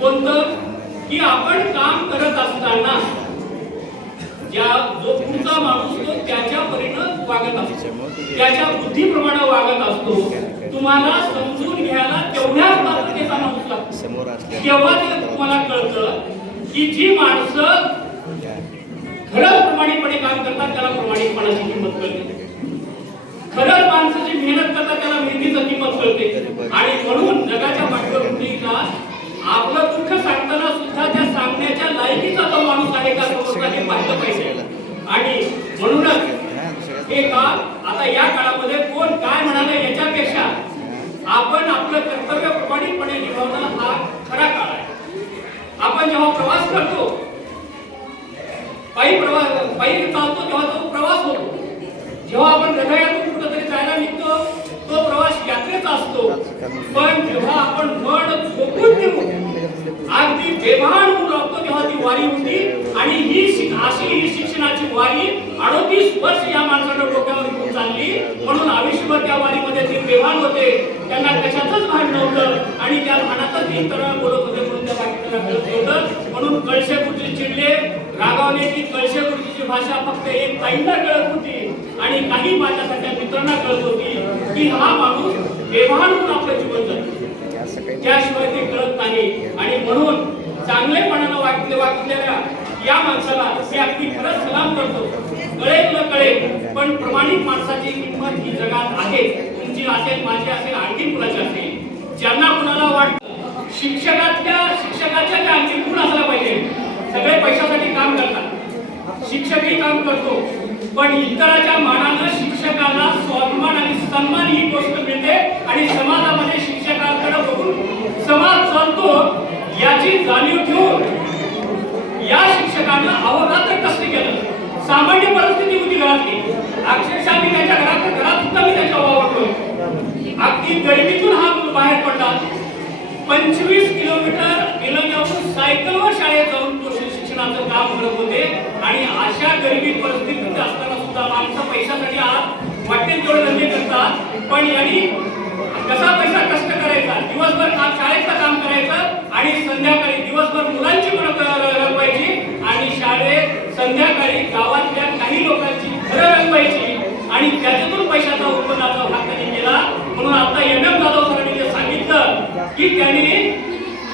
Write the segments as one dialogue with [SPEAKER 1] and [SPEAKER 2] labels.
[SPEAKER 1] कोणतं? की आपण काम करत असताना ज्या जो पुढचा माणूस तो त्याच्या परीनं वागत असतो. त्याच्या बुद्धीप्रमाणे वागत असतो. तुम्हाला समजून घ्यायला तेवढ्याच पात्रतेचा माणूस लागतो. तेव्हा ते तुम्हाला कळतं की जी माणसं खरंच प्रामाणिकपणे काम करतात त्याला प्रामाणिकपणाची किंमत कळते. खरंच माणसं जी मेहनत करतात त्याला मेहनतीची किंमत कळते. आणि म्हणून जगाच्या पाठीवर आपलं दुःख सांगताना सुद्धा त्या सांगण्याच्या लायकीचा तो माणूस आहे का? समोरचा हे पाहिलं पाहिजे. आणि म्हणूनच हे काळ आता या काळामध्ये कोण काय म्हणाले याच्यापेक्षा आपण आपलं कर्तव्य प्रामाणिकपणे निभावणं हा खरा काळ आहे. आपण जेव्हा प्रवास करतो पायी प्रवास पायी चालतो तेव्हा तो प्रवास होतो. जेव्हा आपण हृदयातून कुठंतरी जायला निघतो तो प्रवास यात्रेचा असतो. पण जेव्हा आपण मन झोपून देऊ अगदी बेभान होऊन लागतो तेव्हा ती वारी होती. आणि ही अशी ही शिक्षणाची वारी अडोतीस वर्ष या माणसानं डोक्यावर घेऊन चालली. म्हणून आयुष्यभर त्या वारीमध्ये ते बेभान होते. त्यांना कशाचंच भान नव्हतं. आणि त्या भानातच ते इतर बोलत होते म्हणून त्या बाकीचं कळत नव्हतं म्हणून कळशे कुठली चिडले. रागावले की कळशे कुठलीची भाषा फक्त एक ताईंना कळत होती. आणि काही माझ्यासारख्या मित्रांना कळत होती की हा माणूस बेभान होऊन आपलं जीवन जगतो. त्याशिवाय ते कळत नाही. आणि म्हणून चांगलेपणानं वागले वागलेल्या या माणसाला मी अगदी खरंच सलाम करतो. कळेल न कळेल पण प्रमाणित माणसाची किंमत ही जगात आहे. तुमची असेल माझी असेल आणखी कुणाची असेल? ज्यांना कुणाला वाटतं शिक्षकातल्या शिक्षकाच्या ज्या आणखी गुण असला पाहिजे? सगळे पैशासाठी काम करतात. शिक्षकही काम करतो. पण इतराच्या मानानं शिक्षकाला स्वाभिमान आणि सन्मान ही गोष्ट मिळते आणि समाजामध्ये शिक्षकांकडे बघून समाज चालतो याची जाणीव ठेवून या शिक्षकानं अवघात कष्ट केलं? सामान्य परिस्थिती होती घरातली. अक्षरशः मी त्याच्या घरात घरात सुद्धा मी त्याच्या वावरलो अगदी गरिबीतून हा मुलं बाहेर पडला. पंचवीस किलोमीटर निलंग्याहून सायकलवर शाळेत जाऊन तो शिक्षणाचं काम करत होते. आणि अशा गरिबी परिस्थितीत असताना सुद्धा माणसं पैशासाठी आज वाटेल तेवढे धंदे करतात. पण यांनी कसा पैसा कष्ट करायचा? दिवसभर काम शाळेचं काम करायचं आणि संध्याकाळी दिवसभर मुलांची रंगवायची आणि शाळेत संध्याकाळी गावातल्या काही लोकांची घरं रंगवायची आणि त्याच्यातून पैशाचा उत्पन्नाचा भाग त्यांनी केला. म्हणून आता एम. एम. जाधव सरांनी जे सांगितलं की त्यांनी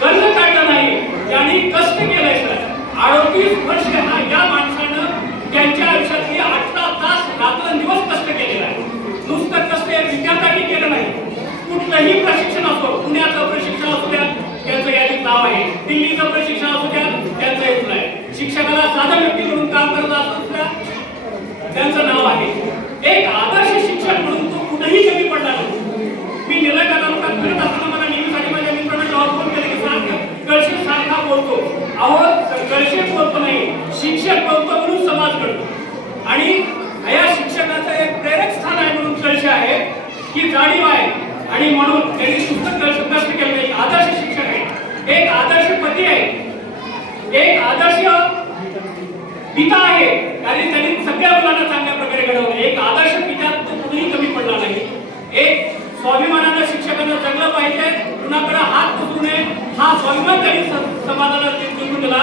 [SPEAKER 1] कर्ज काढलं नाही त्यांनी कष्ट केलंय सर. अडोतीस वर्ष हा या माणसानं त्यांच्या आयुष्यातली अठरा तास रात्रंदिवस कष्ट केलेला आहे नुसतं कष्ट या विद्यार्थ्यांनी केलं नाही कुठलंही प्रशिक्षण असो पुण्याचं प्रशिक्षण असू द्या त्यांचं यादीत नाव आहे दिल्लीचं प्रशिक्षण असू द्या त्यांचं येत आहे शिक्षकाला साधं व्यक्ती म्हणून काम करत असू द्या त्यांचं नाव आहे. एक आदर्श शिक्षक म्हणून तो कुठेही कमी पडला नाही. मी निलंगा तालुक्यात फिरत असताना मला नेहमीसाठी माझ्या मित्रांना जॉब फोन केले की सारखं कळशी सारखा बोलतो. अहो कळशी बोलतो नाही शिक्षक बोलतो म्हणून समाज घडतो. आणि या शिक्षकाचं एक प्रेरक स्थान आहे म्हणून कळशी आहे की जाणीव आहे आणि म्हणून त्यांनी पुस्तक कष्ट कष्ट केलं एक आदर्श शिक्षक आहे एक आदर्श पती आहे एक आदर्श पिता आहे आणि त्यांनी सगळ्या मुलांना चांगल्या प्रकारे घडवलं. एक आदर्श पित्यात तो कुठेही कमी पडला नाही. एक स्वाभिमानानं शिक्षकांना जगलं पाहिजे कुणाकडे हात पुसू नये हा स्वाभिमान त्यांनी समाजाला ते देऊन दिला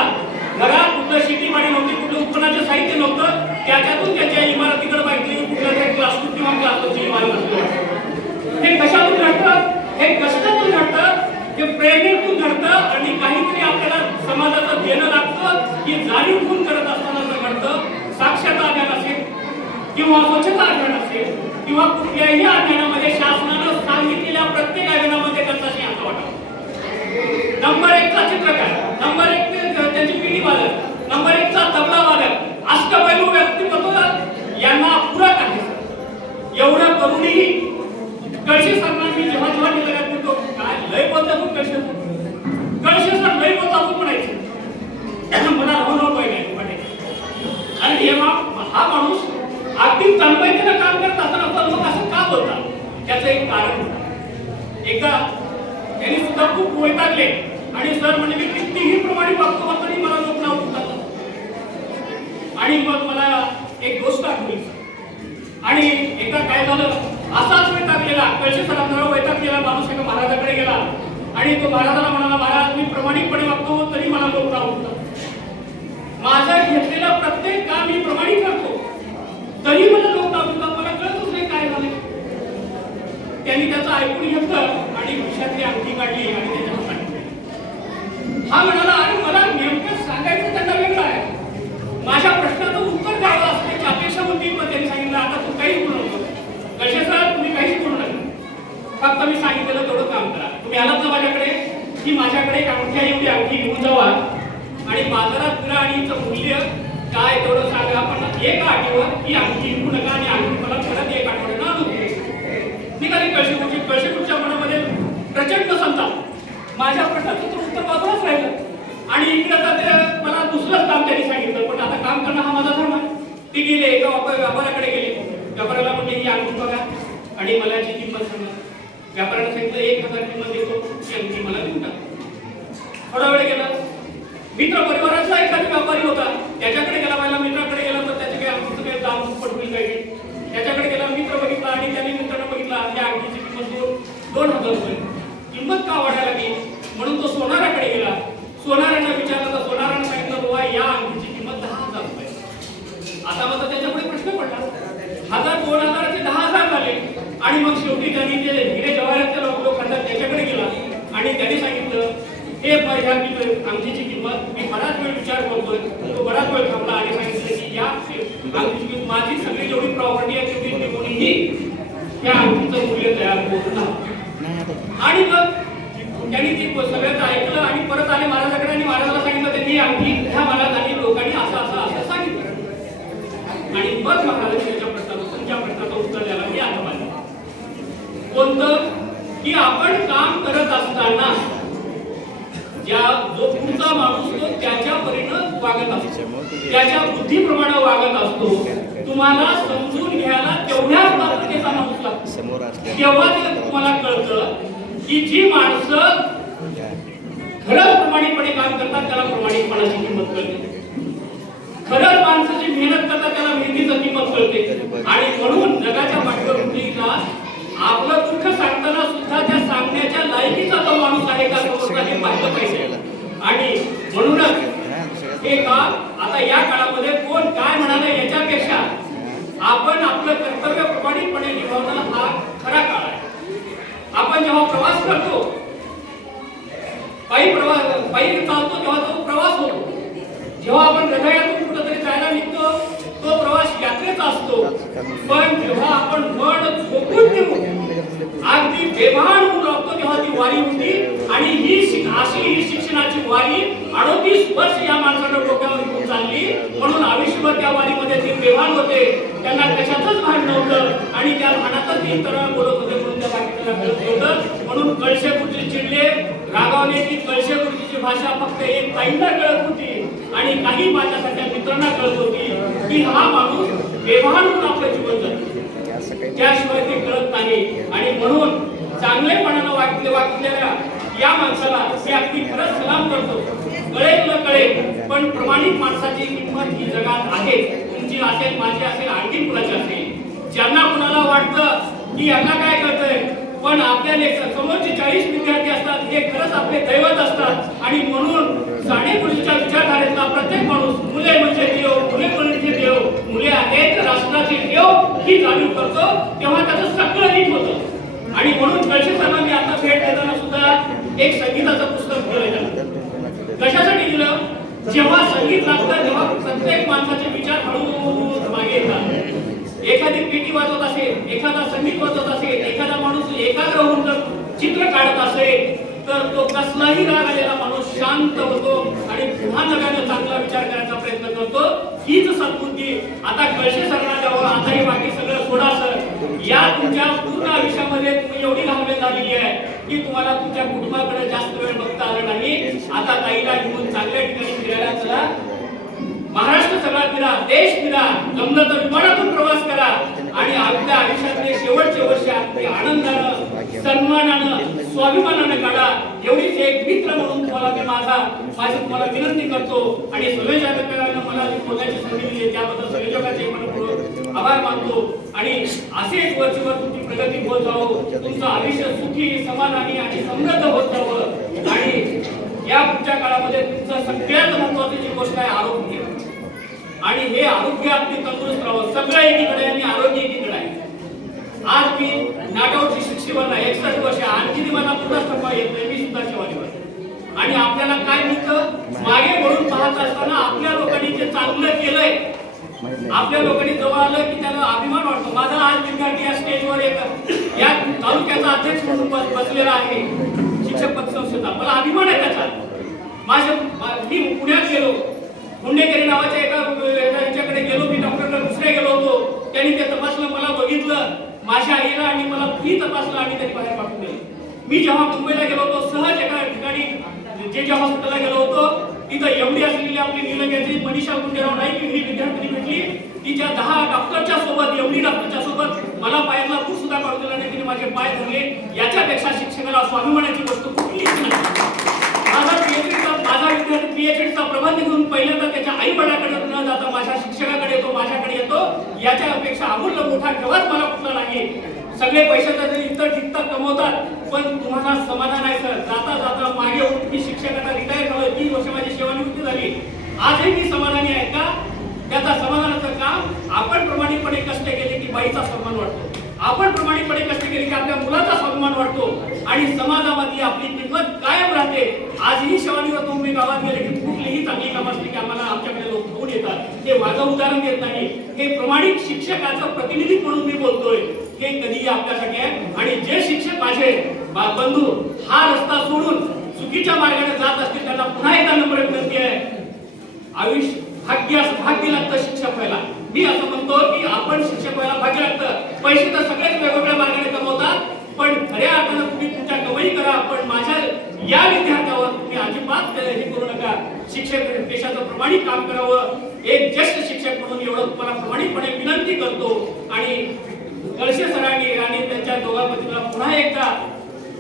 [SPEAKER 1] घरात कुठलं शेती पाणी नव्हती कुठलं उत्पन्नाचं साहित्य नव्हतं त्याच्यातून त्याच्या इमारतीकडे पाहिजे कुठल्या तरी क्लास किंवा क्लास इमारत हे कशातून घडतं? हे कष्टातून घडतं? हे प्रेरणेतून घडतं? आणि काहीतरी आपल्याला समाजाचं देणं लागतं? की जाणीव करत असताना जर घडतं साक्षरता अभियान असेल किंवा स्वच्छता अभियान असेल किंवा कुठल्याही अभियानामध्ये शासनानं सांगितलेल्या प्रत्येक अभियानामध्ये त्यांचा सिंहाचा वाटा नंबर एकचा चित्रकार नंबर एक ते- त्यांची पिढी वादक नंबर एकचा तबला वादक अष्टपैलू व्यक्तिमत्व यांना पूरक आहे. एवढं करूनही कळशी सरना मी जेव्हा जेव्हा निघाल्यात म्हणतो काय लय बोलता तू कळशी कळशी सर लय बोलता तू म्हणायचं मला राहून पाहिजे म्हणे हे हा माणूस अगदी तन्मयतेनं काम करत असताना पण लोक असं का बोलतात? त्याचं एक कारण होतं. एकदा त्यांनी सुद्धा खूप वैतागले आणि सर म्हणजे मी कितीही प्रमाणे वागतो तरी मला लोक नाव ठेवतात. आणि मग मला एक गोष्ट आठवली. आणि एकदा काय झालं? असाच वैतागलेला कळशे सरांना वैतागलेला माणूस एका महाराजाकडे गेला. आणि तो महाराजाला म्हणाला महाराज मी प्रामाणिकपणे हे काम मी प्रमाणित करतो. तरी मला लोक दाखवतात मला कळतच नाही काय झाले त्यांनी त्याचं ऐकून घेतलं आणि भविष्यातली अंगठी काढली आणि हा म्हणाला अरे मला नेमकं सांगायचं त्यांना वेगळं आहे. माझ्या प्रश्नाचं उत्तर द्यावं असल्याची अपेक्षा होती पण त्यांनी सांगितलं आता तू काही बोलू नको. कशा सर तुम्ही काहीच बोलू नका. फक्त मी सांगितलेलं तेवढं काम करा. तुम्ही आलात ना माझ्याकडे? की माझ्याकडे एक अंगठी एवढी अंगठी घेऊन जावा. आणि बाजारात तुला आणि मूल्य काय तेवढं सांगा? पण एका आठवड ही आम्ही जिंकू नका आणि आम्ही मला परत एक आठवड्यानं आणून दे. निघाली कळशीकुटची कळशीकुटच्या मनामध्ये प्रचंड संताप. माझ्या प्रश्नाचं तर उत्तर बाजूलाच राहिलं. आणि इकडे आता मला दुसरंच काम त्यांनी सांगितलं पण आता काम करणं हा माझा धर्म आहे ते गेले एका व्यापा- व्यापाऱ्याकडे गेले व्यापाऱ्याला म्हणले ही अंगठी बघा आणि मला याची किंमत सांगा व्यापाऱ्याने सांगितलं एक हजार किंमत देतो ती अंगठी मला देऊन टाका थोडा वेळ गेला मित्र परिवाराचा एखादा व्यापारी होता त्याच्याकडे गेला पहिला मित्राकडे गेला तर त्याचे काही अंगठीचं काही दाम पटवून काही त्याच्याकडे गेला मित्र बघितला आणि त्याने मित्रानं बघितला या अंगठीची किंमत दोन दोन हजार रुपये किंमत का वाढायला लागली म्हणून तो सोनाराकडे गेला सोनारानं विचारलं तर सोनारानं सांगितलं बाबा या अंगठीची किंमत दहा हजार रुपये आता मग त्याच्यापुढे प्रश्न पडला हजार दोन हजाराचे दहा हजार झाले आणि मग शेवटी त्यांनी ते हिरे जवाहराचे लोक लोक खातात त्याच्याकडे गेला आणि त्यांनी सांगितलं हे ब- ह्या किंमत- अंगठीची किंमत मी बराच वेळ विचार करतोय तो बराच वेळ थांबला आणि सांगितलं की या अंगठीची किंमत माझी सगळी जेवढी प्रॉपर्टी आहे मी कोणीही त्या अंगठीचं मूल्य तयार होत आणि मग त्यांनी ते सगळ्याचं ऐकलं आणि परत आले महाराजाकडे आणि महाराजाला सांगितलं त्यांनी अंगठी ह्या महाराज आणि लोकांनी असं असं असं सांगितलं. आणि मग महाराजांनी त्याच्या प्रश्नाचं तुमच्या प्रश्नाचं उत्तर द्यायला मी आता पाहिजे कोणतं? की आपण काम करत असताना ज्या जो पुढचा माणूस तो त्याच्या परीनं वागत असतो. त्याच्या बुद्धीप्रमाणे वागत असतो. तुम्हाला समजून घ्यायला तेवढ्याच पात्रतेचा माणूस लागतो. तेव्हा ते तुम्हाला कळतं की जी माणसं खरंच प्रामाणिकपणे काम करतात त्याला प्रामाणिकपणाची किंमत कळते. खरंच माणसाची मेहनत करतात त्याला मेहनतीची किंमत कळते आणि म्हणून जगाच्या पाठीवर उठलेला आपलं दुःख सांगताना सुद्धा त्या सांगण्याच्या लायकीचा तो माणूस आहे का समोरचा हे पाहिलं पाहिजे आणि म्हणूनच हे काम आता या काळामध्ये कोण काय म्हणाले याच्यापेक्षा आपण आपलं कर्तव्य प्रामाणिकपणे निभावणं हा खरा काळ आहे आपण जेव्हा प्रवास करतो पायी प्रवास पायी चालतो तेव्हा तो प्रवास होतो जेव्हा आपण हृदयातून कुठंतरी जायला निघतो. तो प्रवास यात्रेचा असतो. पण जेव्हा आपण मन झोपून देऊ अगदी बेभान होऊन लागतो तेव्हा ती वारी होती. आणि ही अशी ही शिक्षणाची वारी अडोतीस वर्ष या माणसाच्या डोक्यावर घेऊन चालली. म्हणून आयुष्यभर त्या वारीमध्ये ते बेभान होते. त्यांना कशाचंच भान नव्हतं. आणि त्या भानातच ते इतरांना बोलत होते म्हणून त्या बाकीच्यांना नव्हतं. म्हणून कळशे गुरुजी चिडले. रागावले की कळशे गुरुजीची भाषा फक्त एक ताईंना कळत होती. आणि काही माझ्यासारख्या मित्रांना कळत होती की हा माणूस व्यवहारून आपलं जीवन जगतो. त्याशिवाय ते कळत नाही. आणि म्हणून चांगलेपणानं वाटले वाटलेल्या या माणसाला मी अगदी खरंच सलाम करतो. कळेल न कळेल पण प्रमाणित माणसाची किंमत ही जगात आहे. तुमची असेल माझी असेल आणखी कुणाची असेल? ज्यांना कुणाला वाटतं की यांना काय कळतंय? पण आपल्याला समोरचे चाळीस विद्यार्थी असतात हे खरंच आपले दैवत असतात. आणि म्हणून साडेपुढच्या विचारधारेतला प्रत्येक माणूस मुले म्हणजे देव मुले म्हणजे देव मुले आहेत राष्ट्राचे देव ही जाणीव करतो तेव्हा त्याचं सगळं नीट होतं. आणि म्हणून कळशेसांना मी आता भेट देताना सुद्धा एक संगीताचं पुस्तक दिलं कशासाठी दिलं? जेव्हा संगीत लागतं तेव्हा प्रत्येक माणसाचे विचार हळूहळू मागे येतात. एखादी पेटी वाजवत असेल एखादा संगीत वाजवत असेल एखादा माणूस एकाग्र होऊन जर चित्र काढत असेल तर तो कसलाही राग आलेला माणूस शांत होतो आणि पुन्हा नव्यानं चांगला विचार करायचा प्रयत्न करतो. हीच सद्बुद्धी आता कळशे सरणार द्यावं आता हे बाकी सगळं सोडा सर. या तुमच्या पूर्ण आयुष्यामध्ये तुम्ही एवढी घालमेल झालेली आहे की तुम्हाला तुमच्या कुटुंबाकडे जास्त वेळ बघता आला नाही. आता ताईला घेऊन चांगल्या ठिकाणी फिरायला चला. महाराष्ट्र सगळा फिरा देश फिरा जमलं तर विमानातून प्रवास करा. आणि आपल्या आयुष्यातले शेवटचे वर्ष अगदी आनंदानं सन्मानानं स्वाभिमानानं काढा. एवढीच एक मित्र म्हणून तुम्हाला मी माझा माझी तुम्हाला विनंती करतो. आणि संयोजकांना मला जी बोलण्याची संधी दिली त्याबद्दल संयोजकाचे मनपूर्वक आभार मानतो. आणि असेच वरचीवर तुमची प्रगती होत जावं. तुमचं आयुष्य सुखी समाधानी आणि समृद्ध होत जावं. आणि या पुढच्या काळामध्ये तुमचं सगळ्यात महत्वाची जी गोष्ट आहे आरोग्य. आणि हे आरोग्य आपली तंदुरुस्त राहावं. सगळं एकीकडे आहे आणि आरोग्य एकीकडे आहे. आज मी नागावची शिक्षिवरला एकसष्ट वर्ष आणखी मला पुन्हा टप्पा येत नाही. मी सुद्धा शिवाजीवर आणि आपल्याला काय मिळतं? मागे म्हणून पाहत असताना आपल्या लोकांनी जे चांगलं केलंय आपल्या लोकांनी जवळ आलं की त्याला अभिमान वाटतो. माझा आज विद्यार्थी या स्टेजवर एक या तालुक्याचा अध्यक्ष म्हणून बसलेला आहे. शिक्षक पतसंस्थेचा मला अभिमान आहे त्याचा. माझ्या मी पुण्यात गेलो. मुंडेकरी नावाच्या एका एका याच्याकडे गेलो. मी डॉक्टरला दुसऱ्या गेलो होतो. त्यांनी ते तपासलं मला बघितलं. माझ्या आईला आणि मला फ्री तपासलं आणि त्यांनी बाहेर पाठवून दिलं. मी जेव्हा मुंबईला गेलो होतो सहज एका ठिकाणी जे जे हॉस्पिटलला गेलो होतो तिथं एवढी असलेली आपली निलंग्याची मनीषा गुंडेराव नाईक ही विद्यार्थिनी भेटली. तिच्या दहा डॉक्टरच्या सोबत एवढी डॉक्टरच्या सोबत मला पायातला खूप सुद्धा काढून दिला नाही. तिने माझे पाय धरले. याच्यापेक्षा शिक्षकाला स्वाभिमानाची गोष्ट कुठलीच नाही माझा पीएचडीचा माझा विद्यार्थी पीएचडीचा प्रबंध घेऊन पहिल्यांदा त्याच्या आई वडिलाकडे न जाता माझ्या शिक्षकाकडे येतो माझ्याकडे येतो याच्या अपेक्षा अमूल्य मोठा केव्हाच मला कुठला नाही. सगळे पैशाचा जरी इतर ठिकठाक कमवतात पण तुम्हाला समाधान आहे सर. जाता जाता मागे होऊन मी शिक्षकाचा रिटायर झालो तीन वर्ष माझी सेवानिवृत्ती झाली. आजही मी समाधानी आहे का? त्याचा समाधानाचं काम आपण प्रमाणिकपणे कष्ट केले की बाईचा सन्मान वाटतो आपण प्रामाणिकपणे कष्ट केले की आपल्या मुलाचा सन्मान वाढतो आणि समाजामध्ये आपली किंमत कायम राहते. आजही सेवानिवृत्त होऊन मी गावात गेले की कुठलीही चांगली काम असली की आम्हाला आमच्याकडे लोक घेऊन येतात. हे माझं उदाहरण देत नाही. हे प्रामाणिक शिक्षकाचं प्रतिनिधी म्हणून मी बोलतोय. हे कधीही आपल्यासाठी आहे. आणि जे शिक्षक माझे बंधू हा रस्ता सोडून चुकीच्या मार्गाने जात असतील त्यांना पुन्हा एकदा नम्र विनंती आहे. आयुष्य भाग्य भाग्य लागतं शिक्षक व्हायला. मी असं म्हणतो की आपण शिक्षक व्हायला भाग्य लागतं पैसे तर सगळेच वेगवेगळ्या मार्गाने कमवतात पण खऱ्या अर्थानं तुम्ही तुमच्या कमाई करा. पण माझ्या या विद्यार्थ्यावर तुम्ही अजिबात हे करू नका. शिक्षक देशाचं प्रामाणिक काम करावं. एक ज्येष्ठ शिक्षक म्हणून एवढं तुम्हाला प्रामाणिकपणे विनंती करतो. आणि कळशे सरांनी आणि त्यांच्या दोघापतीला पुन्हा एकदा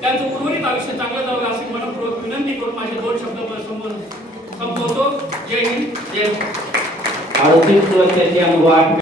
[SPEAKER 1] त्यांचं उर्वरित आयुष्य चांगलं जावं अशी मनपूर्वक विनंती करून माझे दोन शब्द संबोध संपवतो. जय हिंद जय આડત્રીસ
[SPEAKER 2] વર્ષ ત્યાંથી અનુભવ આઠ